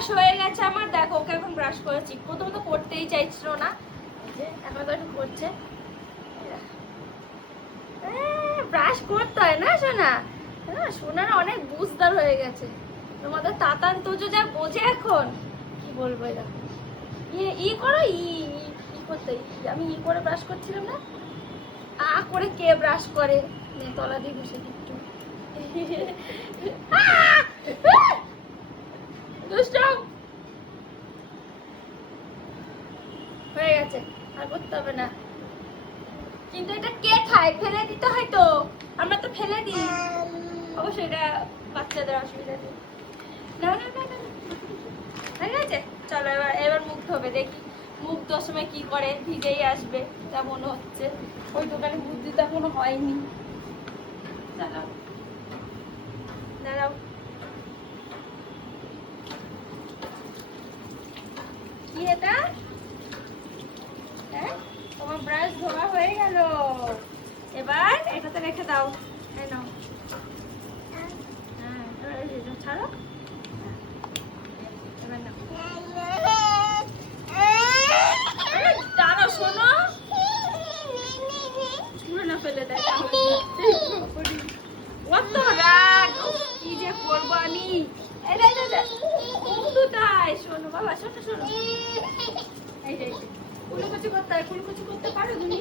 Brush হয়ে গেছে আমার। দেখো ওকে এখন ব্রাশ করেছি, প্রথমে তো করতেই চাইছিল না, এখন তো একটু করছে। ব্রাশ করতে হয় না সোনা, সোনার অনেক বুঝদার হয়ে গেছে। তোমাদের তাতান তোজো যা বোঝে এখন, কি বলবো। এরকম ই করো, ই করতে, আমি ই করে ব্রাশ করছিলাম না, করে কে ব্রাশ করে, তলা দিয়ে ঘুষে একটু। হয়ে গেছে, আর করতে হবে না। কিন্তু এটা কে খায়, ফেলে দিতে হয় তো, আমরা তো ফেলে দিই। অবশ্যই এটা বাচ্চাদের অসুবিধা নেই। না না না না, হয়ে গেছে। চলো এবার এবার মুখ ধোবে, দেখি মুখ ধোয়ার সময় কি করে, ভিজেই আসবে তা মনে হচ্ছে। ওই দোকানে বুদ্ধি তো এখনো হয়নি। দাঁড়াও দাঁড়াও, কি এটা? হ্যাঁ, তোমার ব্রাশ ধোয়া হয়ে গেল, এবার এটাতে রেখে দাও। এই নাও। হ্যাঁ, এবার ছাড়ো, এবার নাও। দাঁড়াও শোনো, ছুঁড়ে না ফেলে দেয়। কত রাগ, কি যে করবো আমি। তাই শোনো বাবা, শোনো শোনো, এই যে কুলুকুচি করতে হয়, কুলুকুচি করতে পারো তুমি?